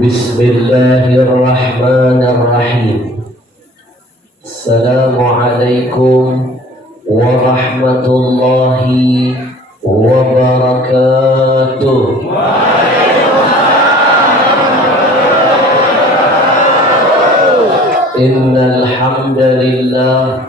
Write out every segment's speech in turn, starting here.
Bismillahirrahmanirrahim. Assalamualaikum warahmatullahi wabarakatuh. Innal hamdalillah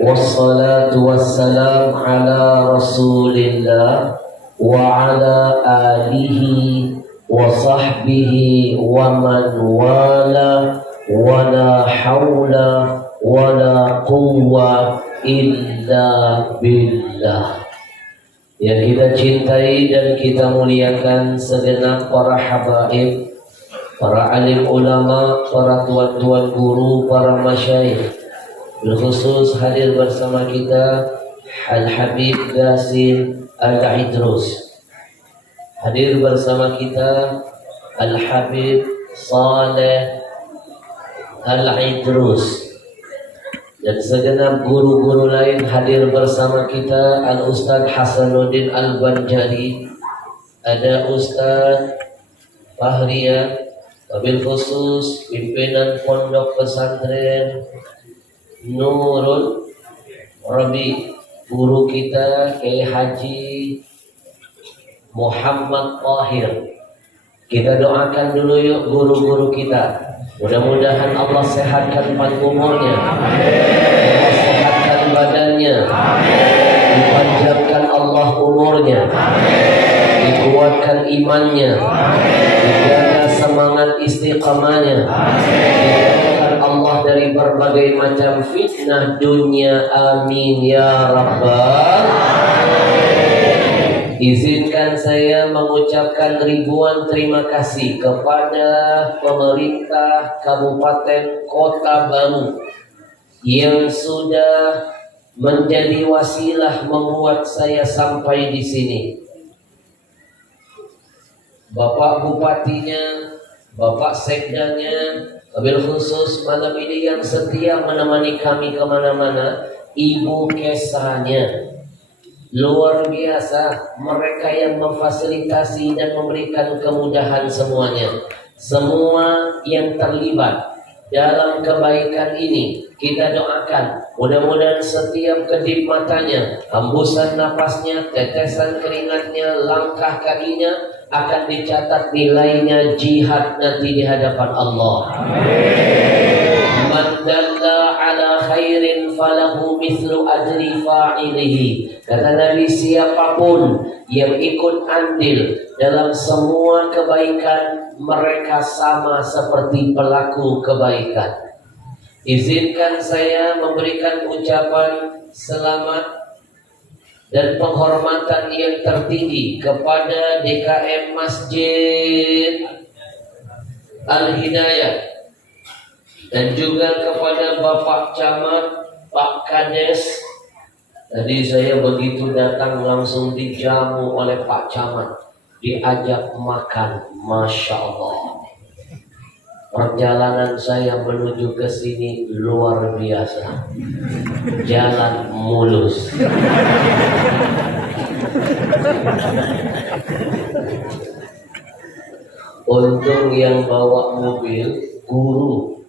wassalatu wassalam ala Rasulillah wa ala alihi wa sahbihi wa man wala wa la hawla wa la quwwa illa billah. Yang kita cintai dan kita muliakan segenap para habaib, para alim ulama, para tuan-tuan guru, para masyayikh. Berkhusus hadir bersama kita Al-Habib Qasim Al-Idrus. Hadir bersama kita Al-Habib Saleh Al-Idrus. Dan segenap guru-guru lain hadir bersama kita. Al-Ustaz Hasanuddin Al-Banjari, ada Ustaz Fahriya, wabil khusus pimpinan pondok pesantren Nurul Rabi, guru kita Kiai Haji Muhammad Tahir. Kita doakan dulu yuk guru-guru kita. Mudah-mudahan Allah sehatkan umurnya, Allah sehatkan badannya, dipanjangkan Allah umurnya, dikuatkan imannya, dijaga semangat istiqamahnya, dijauhkan Allah dari berbagai macam fitnah dunia. Amin ya rabbal. Izinkan saya mengucapkan ribuan terima kasih kepada pemerintah Kabupaten Kota Baru yang sudah menjadi wasilah membuat saya sampai di sini. Bapak Bupatinya, Bapak Sekdanya, wabil khusus malam ini yang setia menemani kami kemana-mana, Ibu Kesanya. Luar biasa mereka yang memfasilitasi dan memberikan kemudahan semuanya. Semua yang terlibat dalam kebaikan ini kita doakan, mudah-mudahan setiap kedip matanya, hembusan napasnya, tetesan keringatnya, langkah kakinya akan dicatat nilainya jihad nanti di hadapan Allah. Man dalla ala khairin falahu mithlu ajri fa'ilihi. Kata Nabi, siapapun yang ikut andil dalam semua kebaikan, mereka sama seperti pelaku kebaikan. Izinkan saya memberikan ucapan selamat dan penghormatan yang tertinggi kepada DKM Masjid Al-Hidayah dan juga kepada Bapak Camat, Pak Kades. Tadi saya begitu datang langsung dijamu oleh Pak Camat, diajak makan, Masya Allah. Perjalanan saya menuju ke sini luar biasa, jalan mulus. Untung yang bawa mobil guru,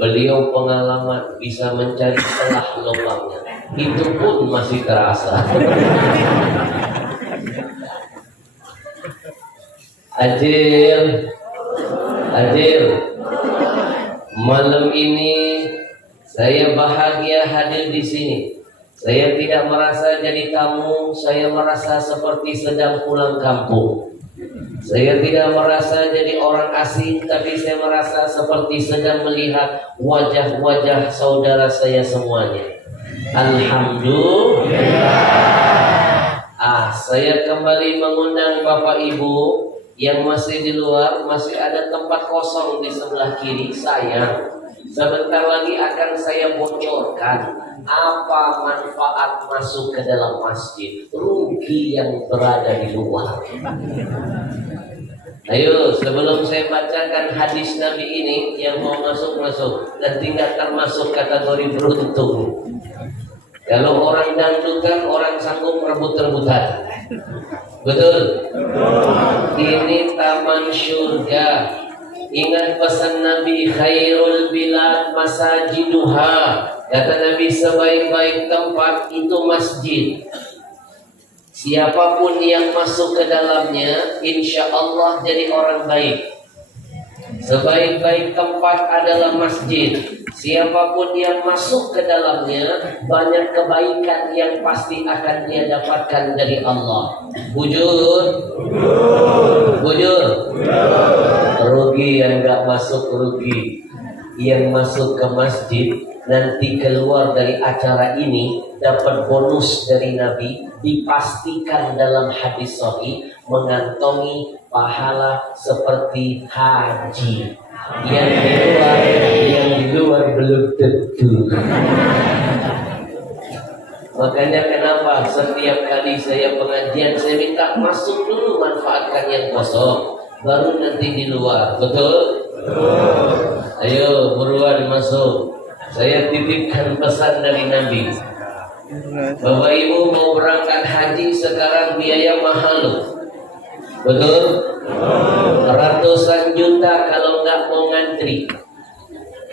beliau pengalaman bisa mencari celah lubangnya, itu pun masih terasa. Adil, malam ini saya bahagia hadir di sini. Saya tidak merasa jadi tamu, saya merasa seperti sedang pulang kampung. Saya tidak merasa jadi orang asing, tapi saya merasa seperti sedang melihat wajah-wajah saudara saya semuanya. Alhamdulillah. Saya kembali mengundang Bapak Ibu yang masih di luar, masih ada tempat kosong di sebelah kiri saya. Sebentar lagi akan saya bocorkan apa manfaat masuk ke dalam masjid, rugi yang berada di luar. Ayo, sebelum saya bacakan hadis Nabi ini, yang mau masuk dan tidak termasuk kategori beruntung. Kalau orang dangdutan, orang sanggup rebut-rebutan. Betul? Ini taman surga. Ingat pesan Nabi, khairul bilad masajiduha. Kata Nabi, sebaik-baik tempat itu masjid. Siapapun yang masuk ke dalamnya, insya Allah jadi orang baik. Sebaik-baik tempat adalah masjid. Siapapun yang masuk ke dalamnya, banyak kebaikan yang pasti akan dia dapatkan dari Allah. Bujur? Bujur? Rugi yang gak masuk, rugi. Yang masuk ke masjid nanti keluar dari acara ini dapat bonus dari Nabi, dipastikan dalam hadis sahih mengantongi pahala seperti haji. Yang di luar belum tentu. Makanya kenapa setiap kali saya pengajian saya minta masuk dulu, manfaatkan yang kosong, baru nanti di luar. Betul? Ayo buruan masuk. Saya titipkan pesan dari Nabi. Bapak Ibu mau berangkat haji sekarang biaya mahal loh. Betul? Ratusan juta kalau nggak mau ngantri.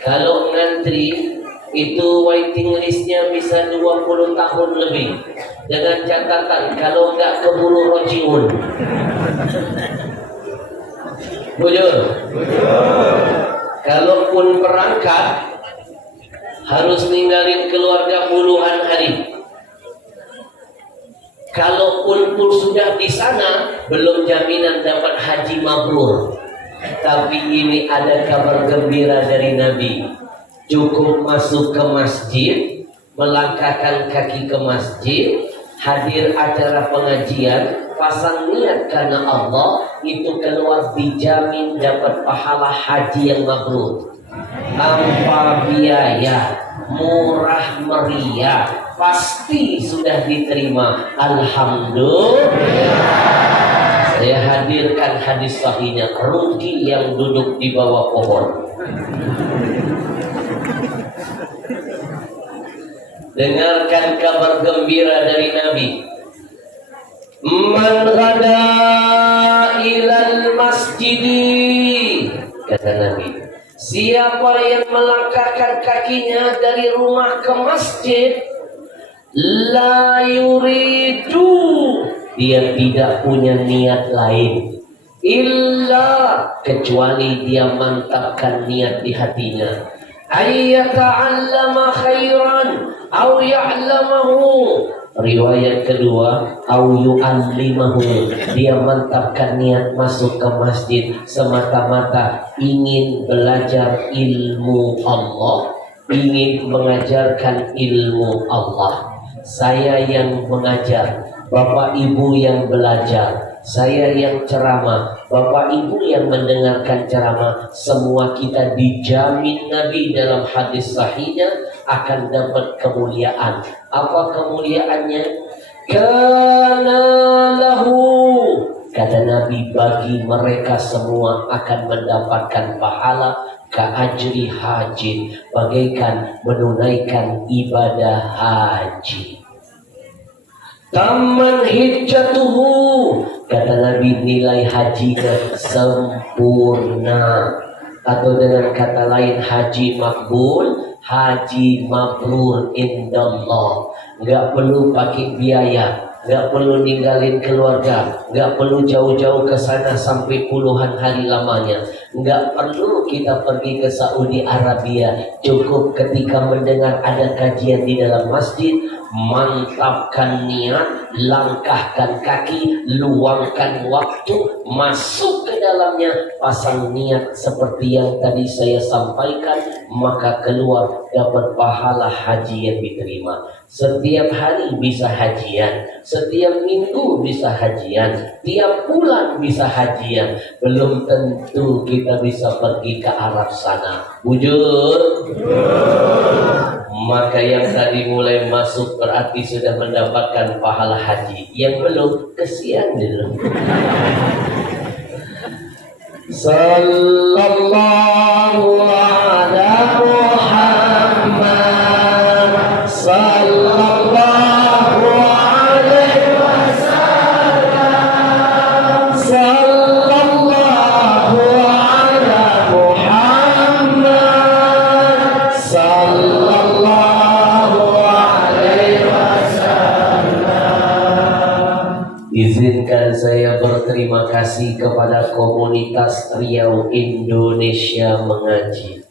Kalau ngantri itu waiting listnya bisa 20 tahun lebih. Dengan catatan kalau nggak keburu rojiun. Bujur? Kalaupun berangkat harus ninggalin keluarga puluhan hari. Kalaupun sudah di sana, belum jaminan dapat haji mabrur. Tapi ini ada kabar gembira dari Nabi. Cukup masuk ke masjid, melangkahkan kaki ke masjid, hadir acara pengajian, pasang niat karena Allah, itu keluar dijamin dapat pahala haji yang mabrur. Tanpa biaya, murah meriah, pasti sudah diterima. Alhamdulillah. Saya hadirkan hadis sahihnya, rugi yang duduk di bawah pohon. Dengarkan kabar gembira dari Nabi. Man ghada ilal masjidi, kata Nabi, siapa yang melangkahkan kakinya dari rumah ke masjid, la yuridu, dia tidak punya niat lain, illa, kecuali dia mantapkan niat di hatinya, ayyata'allama khairan au ya'lamahu. Riwayat kedua, au yu'allimahu, dia mantapkan niat masuk ke masjid semata-mata ingin belajar ilmu Allah, ingin mengajarkan ilmu Allah. Saya yang mengajar, Bapak Ibu yang belajar, saya yang ceramah, Bapak Ibu yang mendengarkan ceramah, semua kita dijamin Nabi dalam hadis sahihnya akan dapat kemuliaan. Apa kemuliaannya? Kana lahu, kata Nabi, bagi mereka semua akan mendapatkan pahala ka'ajri haji, bagaikan menunaikan ibadah haji. Taman hijjatuhu, kata Nabi, nilai hajinya sempurna. Atau dengan kata lain, haji makbul, haji mabrur indallah. Nggak perlu pakai biaya, nggak perlu ninggalin keluarga, nggak perlu jauh-jauh ke sana sampai puluhan hari lamanya, nggak perlu kita pergi ke Saudi Arabia. Cukup ketika mendengar ada kajian di dalam masjid, mantapkan niat, langkahkan kaki, luangkan waktu, masuk ke dalamnya, pasang niat seperti yang tadi saya sampaikan, maka keluar dapat pahala haji yang diterima. Setiap hari bisa hajian, setiap minggu bisa hajian, tiap bulan bisa hajian. Belum tentu kita bisa pergi ke Arab sana. Bujur? Maka yang tadi mulai masuk berarti sudah mendapatkan pahala haji. Yang belum, kesian dulu. Sallallahu ala Muhammad, sallallahu saya berterima kasih kepada komunitas Riau Indonesia Mengaji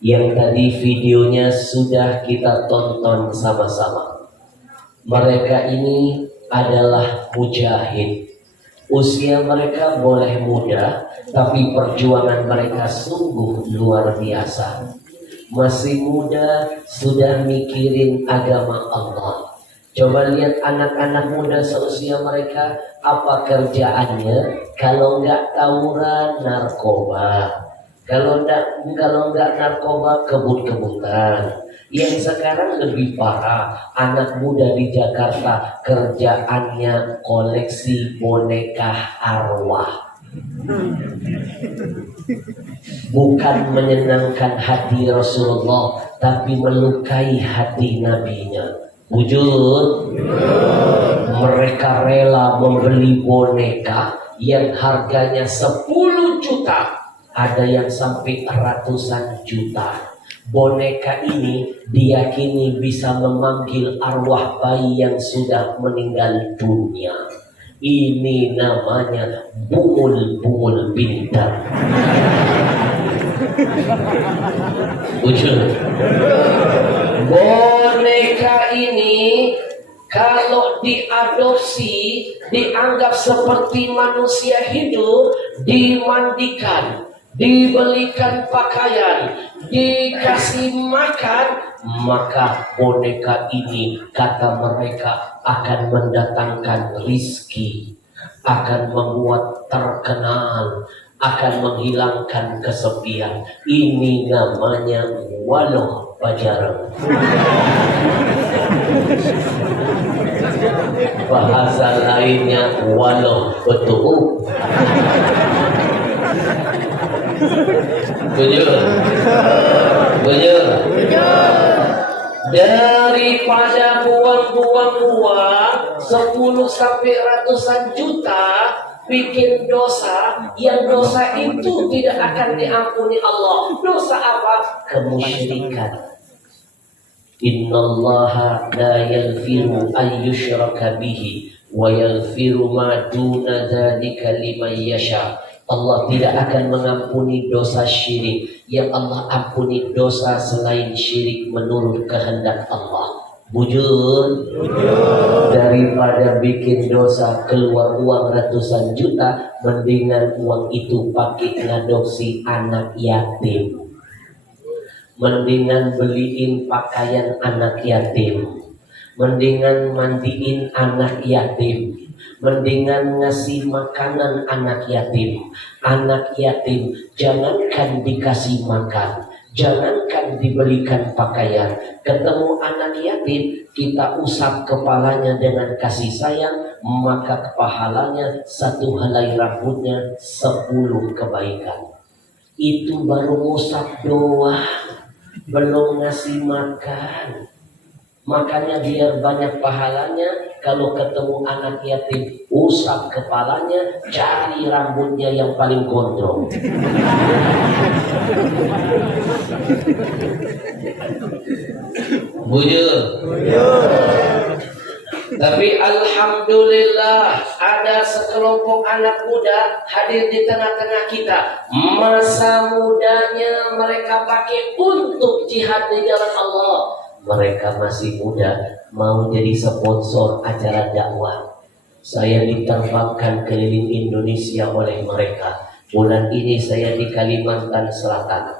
yang tadi videonya sudah kita tonton sama-sama. Mereka ini adalah mujahid. Usia mereka boleh muda, tapi perjuangan mereka sungguh luar biasa. Masih muda sudah mikirin agama Allah. Coba lihat anak-anak muda seusia mereka, apa kerjaannya? Kalau nggak tawuran, narkoba. Kalau nggak narkoba, kebut-kebutan. Yang sekarang lebih parah, anak muda di Jakarta kerjaannya koleksi boneka arwah. Bukan menyenangkan hati Rasulullah, tapi melukai hati nabinya. Wujud, mereka rela membeli boneka yang harganya 10 juta, ada yang sampai ratusan juta. Boneka ini diyakini bisa memanggil arwah bayi yang sudah meninggal dunia. Ini namanya bungul-bungul bintang. Wujud. Boneka ini kalau diadopsi dianggap seperti manusia hidup, dimandikan, dibelikan pakaian, dikasih makan, maka boneka ini kata mereka akan mendatangkan rizki, akan membuat terkenal, akan menghilangkan kesepian. Ini namanya waloh pajarang. Bahasa lainnya waloh betul. Bujur. Daripada buang-buang uang 10 sampai ratusan juta bikin dosa, yang dosa itu tidak akan diampuni Allah. Dosa apa? Kemusyrikan. Innallaha la yaghfiru an yushraka bihi wa yaghfiru ma duna dzalika liman yasha. Allah tidak akan mengampuni dosa syirik. Yang Allah ampuni dosa selain syirik menurut kehendak Allah. Bujur. Daripada bikin dosa keluar uang ratusan juta, mendingan uang itu pakai ngadopsi anak yatim. Mendingan beliin pakaian anak yatim. Mendingan mandiin anak yatim. Mendingan ngasih makanan anak yatim. Anak yatim jangankan dikasih makan, jangankan dibelikan pakaian. Ketemu anak yatim, kita usap kepalanya dengan kasih sayang, maka pahalanya 1 helai rambutnya 10 kebaikan. Itu baru ngusap doang, belum ngasih makan. Makanya biar banyak pahalanya, kalau ketemu anak yatim, usap kepalanya, cari rambutnya yang paling gondrong. Bujur. Tapi alhamdulillah ada sekelompok anak muda hadir di tengah-tengah kita. Masa mudanya mereka pakai untuk jihad di jalan Allah. Mereka masih muda, mau jadi sponsor acara dakwah. Saya diterbangkan keliling Indonesia oleh mereka. Bulan ini saya di Kalimantan Selatan.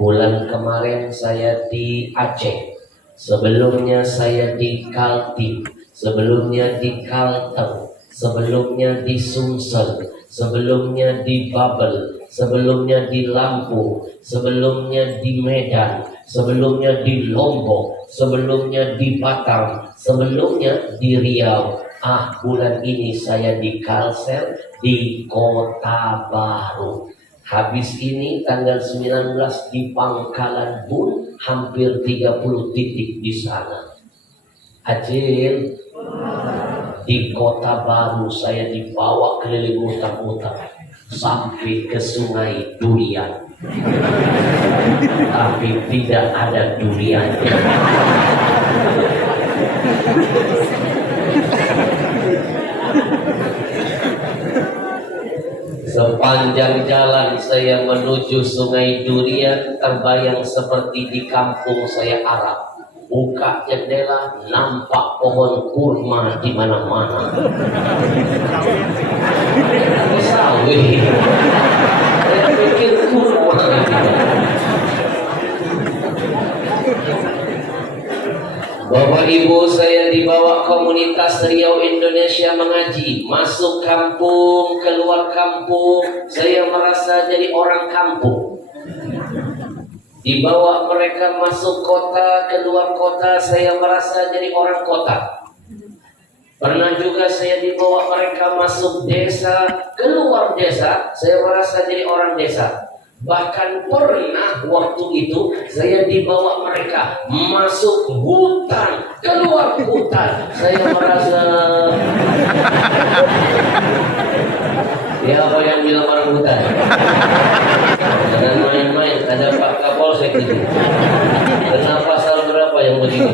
Bulan kemarin saya di Aceh. Sebelumnya saya di Kaltim. Sebelumnya di Kalteng. Sebelumnya di Sumsel. Sebelumnya di Babel. Sebelumnya di Lampung. Sebelumnya di Medan. Sebelumnya di Lombok, sebelumnya di Batam, sebelumnya di Riau. Bulan ini saya di Kalsel, di Kota Baru. Habis ini tanggal 19 di Pangkalan Bun, hampir 30 titik di sana. Acil, di Kota Baru saya dibawa keliling muter-muter sampai ke Sungai Durian. Tapi tidak ada durian. Sepanjang jalan saya menuju Sungai Durian terbayang seperti di kampung saya Arab. Buka jendela, nampak pohon kurma di mana-mana. Sawi. Saya pikir kurma. Bapak Ibu, saya dibawa komunitas Riau Indonesia mengaji, masuk kampung, keluar kampung, saya merasa jadi orang kampung. Dibawa mereka masuk kota, keluar kota, saya merasa jadi orang kota. Pernah juga saya dibawa mereka masuk desa, keluar desa, saya merasa jadi orang desa. Bahkan pernah waktu itu saya dibawa mereka masuk hutan, keluar hutan, saya merasa ya apa yang bilang orang hutan. Jangan main-main, ada Pak Kapolsek itu. Kenapa pasal berapa yang begini?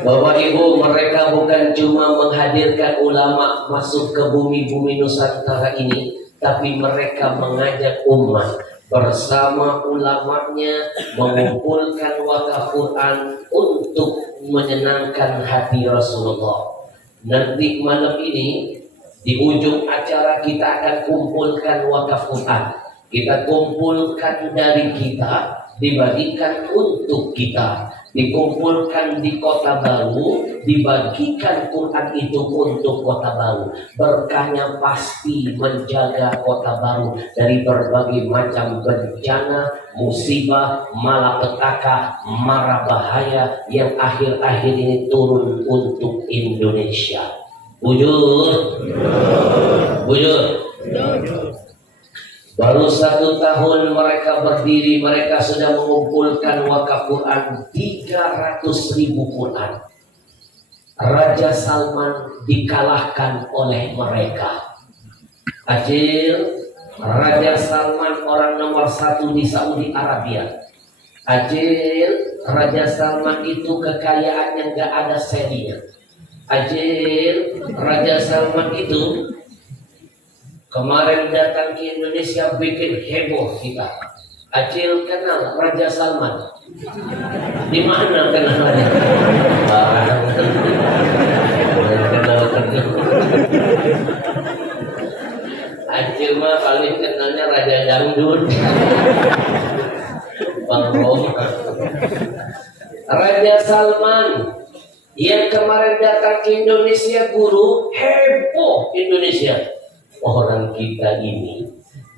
Bapak Ibu, mereka bukan cuma menghadirkan ulama masuk ke bumi-bumi Nusantara ini, tapi mereka mengajak umat bersama ulamanya mengumpulkan wakaf Quran untuk menyenangkan hati Rasulullah. Nanti malam ini di ujung acara kita akan kumpulkan wakaf Quran. Kita kumpulkan dari kita, dibagikan untuk kita, dikumpulkan di Kota Baru, dibagikan Quran itu untuk Kota Baru. Berkahnya pasti menjaga Kota Baru dari berbagai macam bencana, musibah, malapetaka, mara bahaya yang akhir-akhir ini turun untuk Indonesia. Bujur, bujur. Baru 1 tahun mereka berdiri, mereka sudah mengumpulkan wakaf Quran 300.000 Quran. Raja Salman dikalahkan oleh mereka. Ajil, Raja Salman orang nomor 1 di Saudi Arabia. Ajil, Raja Salman itu kekayaannya gak ada serinya. Ajil, Raja Salman itu kemarin datang ke Indonesia bikin heboh kita. Acil kenal Raja Salman. Di mana kenalnya? Kenal. Acil mah paling kenalnya Raja Dangdut. Bang Roma. Raja Salman yang kemarin datang ke Indonesia, guru, heboh Indonesia. Orang kita ini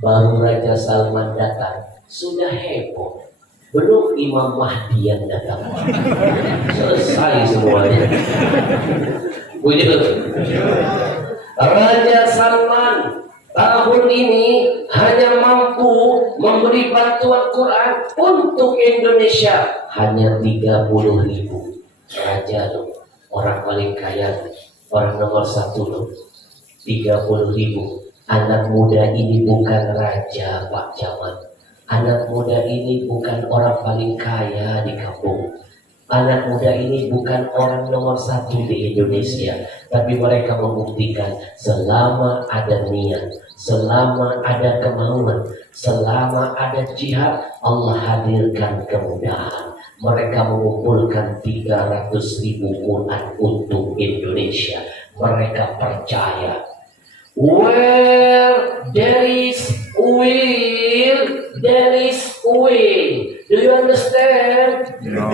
baru Raja Salman datang sudah heboh, belum Imam Mahdi yang datang selesai semuanya. Begitu. Raja Salman tahun ini hanya mampu memberi bantuan Quran untuk Indonesia hanya 30.000. Raja loh, orang paling kaya, orang nomor 1 loh. 30.000. Anak muda ini bukan raja Pak Jamal. Anak muda ini bukan orang paling kaya di kampung. Anak muda ini bukan orang nomor 1 di Indonesia. Tapi mereka membuktikan selama ada niat, selama ada kemauan, selama ada jihad, Allah hadirkan kemudahan. Mereka mengumpulkan 300.000 Quran untuk Indonesia. Mereka percaya, where there is will, there is way. Do you understand? No.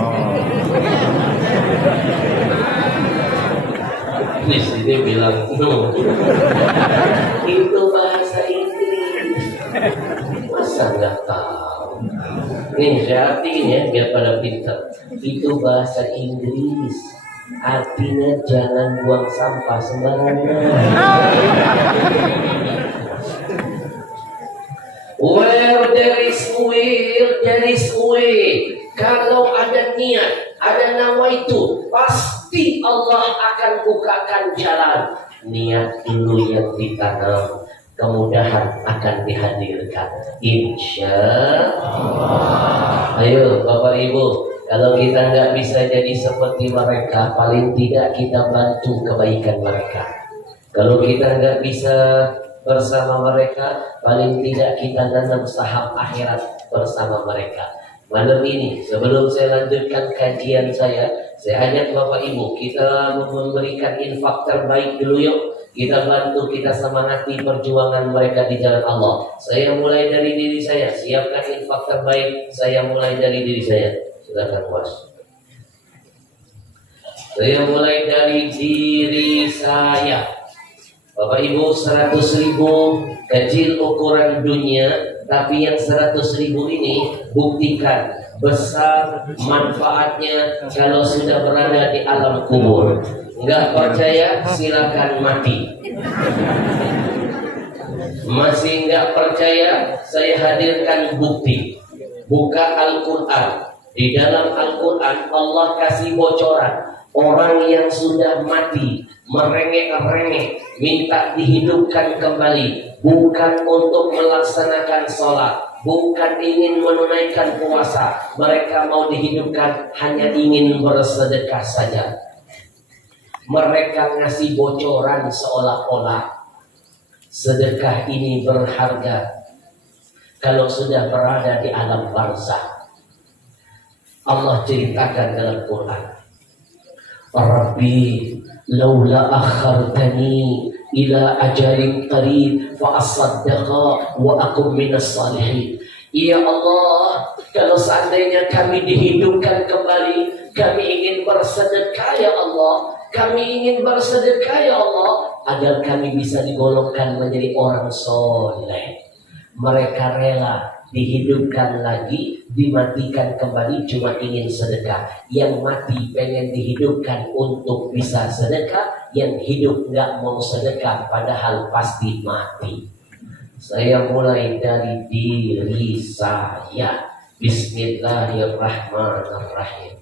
Di sini bilang no. Itu bahasa Inggris. Masa nggak tahu? Nih saya artiin ya biar pada pintar. Itu bahasa Inggris. Artinya jangan buang sampah sembarangan. Where there is will, there is way. Kalau ada niat, ada nama itu, pasti Allah akan bukakan jalan. Niat dulu yang ditanam, kemudahan akan dihadirkan. Insya Allah. Ayo Bapak Ibu, kalau kita nggak bisa jadi seperti mereka, paling tidak kita bantu kebaikan mereka. Kalau kita nggak bisa bersama mereka, paling tidak kita nanam saham akhirat bersama mereka. Malam ini, sebelum saya lanjutkan kajian saya ajak Bapak Ibu, kita memberikan infak terbaik dulu yuk. Kita bantu, kita semangati perjuangan mereka di jalan Allah. Saya mulai dari diri saya, siapkan infak terbaik. Saya mulai dari diri saya. Silakan bos. Saya mulai dari diri saya. Bapak Ibu, 100.000 kecil ukuran dunia, tapi yang 100.000 ini buktikan besar manfaatnya kalau sudah berada di alam kubur. Enggak percaya, silakan mati. Masih enggak percaya, saya hadirkan bukti. Buka Al-Quran. Di dalam Al-Quran Allah kasih bocoran. Orang yang sudah mati merengek-rengek minta dihidupkan kembali, bukan untuk melaksanakan sholat, bukan ingin menunaikan puasa. Mereka mau dihidupkan hanya ingin bersedekah saja. Mereka ngasih bocoran seolah-olah sedekah ini berharga kalau sudah berada di alam barzakh. Allah ceritakan dalam Quran, Rabbi laula akhartani ila ajalin qarib fa asaddaqa wa akum minas salihin. Ya Allah, kalau seandainya kami dihidupkan kembali, kami ingin bersedekah ya Allah, kami ingin bersedekah ya Allah, agar kami bisa digolongkan menjadi orang soleh. Mereka rela dihidupkan lagi, dimatikan kembali cuma ingin sedekah. Yang mati pengen dihidupkan untuk bisa sedekah, yang hidup nggak mau sedekah padahal pasti mati. Saya mulai dari diri saya. Bismillahirrahmanirrahim.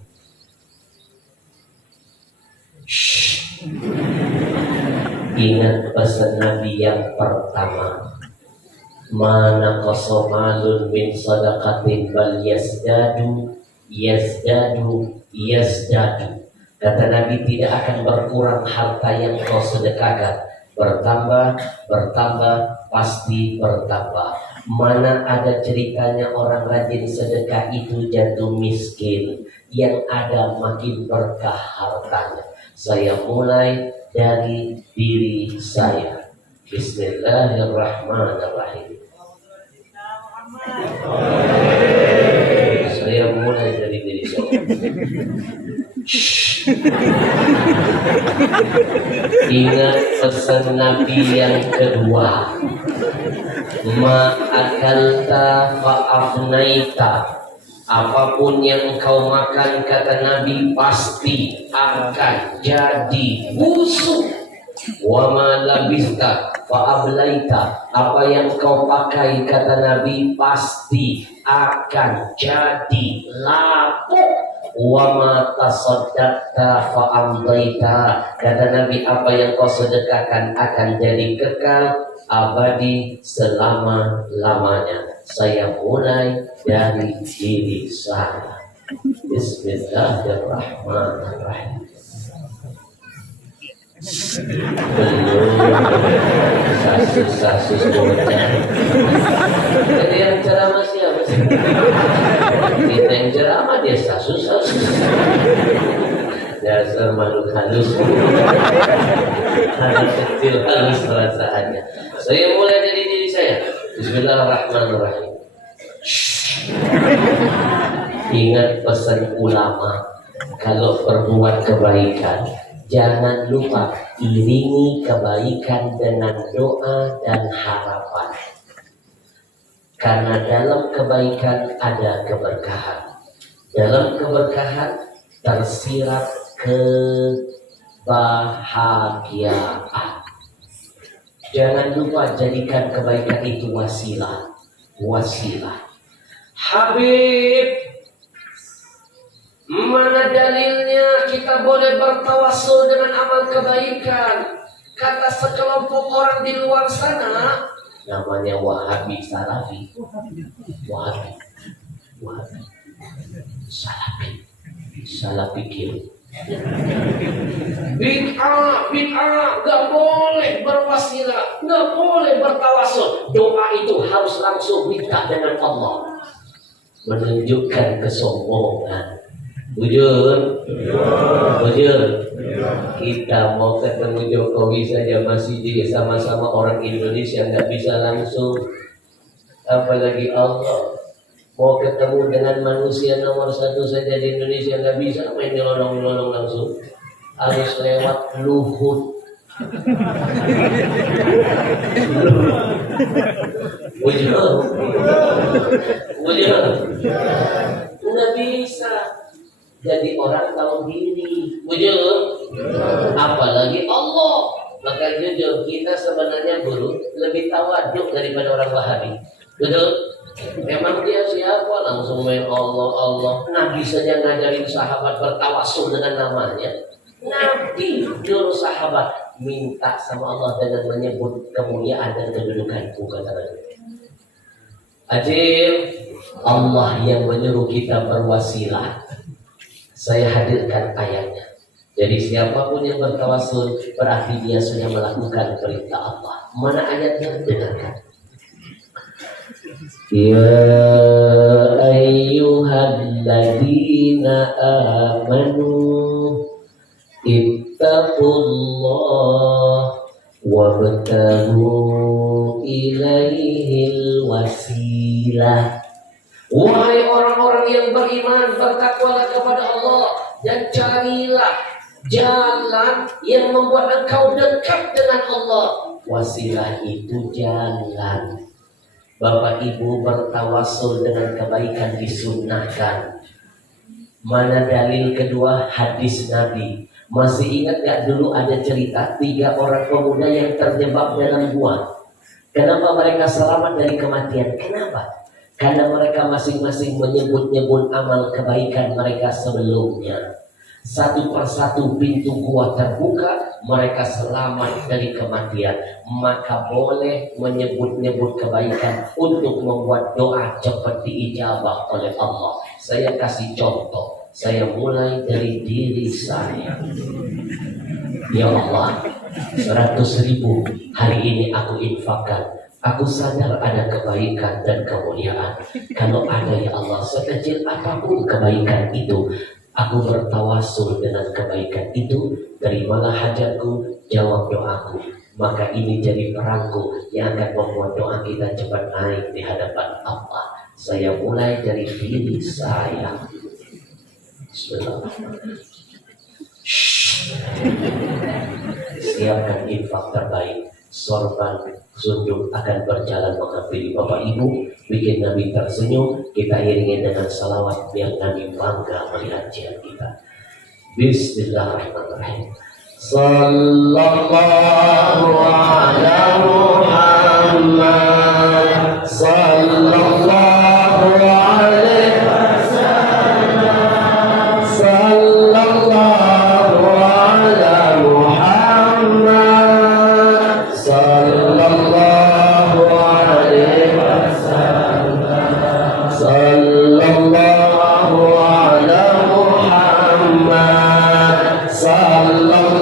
Ingat pesan Nabi yang pertama, mana qasamalun min sadaqatin bal yazdadu. Kata Nabi, tidak akan berkurang harta yang kau sedekahkan, bertambah, pasti bertambah. Mana ada ceritanya orang rajin sedekah itu jatuh miskin, yang ada makin berkah hartanya. Saya mulai dari diri saya. Bismillahirrahmanirrahim. Saya mulai dari diri saya. Ingat pesan Nabi yang kedua, ma'akalta fa'afnaita. Apapun yang kau makan, kata Nabi, pasti akan jadi busuk. Wa ma labista fa'ablaita. Apa yang kau pakai, kata Nabi, pasti akan jadi lapuk. Wa ma tasaddaqta fa'amdaita. Kata Nabi, apa yang kau sedekahkan akan jadi kekal abadi selama-lamanya. Saya mulai dari diri saya. Bismillahirrahmanirrahim. Sasus bocah. Jadi yang ceramah siapa sih? Kita yang ceramah, dia sasus. Dasar makhluk halus. Anak kecil halus perasaannya. Saya mulai dari diri saya. Bismillahirrahmanirrahim. Ingat pesan ulama, kalau berbuat kebaikan, jangan lupa iringi kebaikan dengan doa dan harapan. Karena dalam kebaikan ada keberkahan. Dalam keberkahan tersirat kebahagiaan. Jangan lupa jadikan kebaikan itu wasilah. Habib, mana dalilnya kita boleh bertawassul dengan amal kebaikan? Kata sekelompok orang di luar sana, namanya Wahabi Salafi. Wahabi Salafi kiri. Bid'ah, gak boleh berwasilah, gak boleh bertawasul. Doa itu harus langsung minta dengan Allah. Menunjukkan kesombongan. Bujur. Kita mau ketemu Jokowi saja masih sama-sama orang Indonesia, nggak bisa langsung. Apalagi Allah. Mau ketemu dengan manusia nomor satu saja di Indonesia nggak bisa main nyelonong-nyelonong langsung. Harus lewat Luhut. Bujur. Nggak bisa. Jadi orang tahu diri. Bujur. Apalagi Allah. Maka jujur kita sebenarnya guru lebih tawaduk daripada orang Wahabi. Betul? Memang dia siapa? Langsung main Allah. Nabi saja ngajarin sahabat bertawasul dengan namanya. Nabi juru sahabat minta sama Allah dengan menyebut kemuliaan dan kedudukanku, kata Nabi. Ajib, Allah yang menyuruh kita berwasilah. Saya hadirkan ayatnya. Jadi siapapun yang bertawasul berarti dia sudah melakukan perintah Allah. Mana ayatnya? Dengarkan. Ya ayyuhalladzina amanu ittaqullah wabtaghu ilaihil wasilah. Wahai orang-orang yang beriman, bertakwalah kepada Allah dan carilah jalan yang membuat engkau dekat dengan Allah. Wasilah itu jalan. Bapak Ibu bertawasul dengan kebaikan disunnahkan. Mana dalil kedua? Hadis Nabi. Masih ingat gak dulu ada cerita 3 orang pemuda yang terjebak dalam gua? Kenapa mereka selamat dari kematian? Kenapa? Karena mereka masing-masing menyebut-nyebut amal kebaikan mereka sebelumnya. Satu persatu pintu gua terbuka, mereka selamat dari kematian. Maka boleh menyebut-nyebut kebaikan untuk membuat doa cepat diijabah oleh Allah. Saya kasih contoh. Saya mulai dari diri saya. Ya Allah, 100.000 hari ini aku infakkan. Aku sadar ada kebaikan dan kemuliaan. Kalau ada ya Allah, sekecil apapun kebaikan itu, aku bertawasul dengan kebaikan itu. Terimalah hajatku, jawab doaku. Maka ini jadi perangku yang akan membuat doa kita cepat naik di hadapan Allah. Saya mulai dari diri saya. Bismillahirrahmanirrahim. Siapkan infak terbaik. Sorban sunduk akan berjalan menghampiri Bapak Ibu, bikin Nabi tersenyum. Kita iringi dengan salawat biar Nabi bangga melihat jihad kita. Bismillahirrahmanirrahim. Sallallahu ala Muhammad. Sallallahu alaihi wasallam. Sallallahu ala Muhammad. Sallallahu alaihi wasallam. Sallallahu ala Muhammad. Sallallahu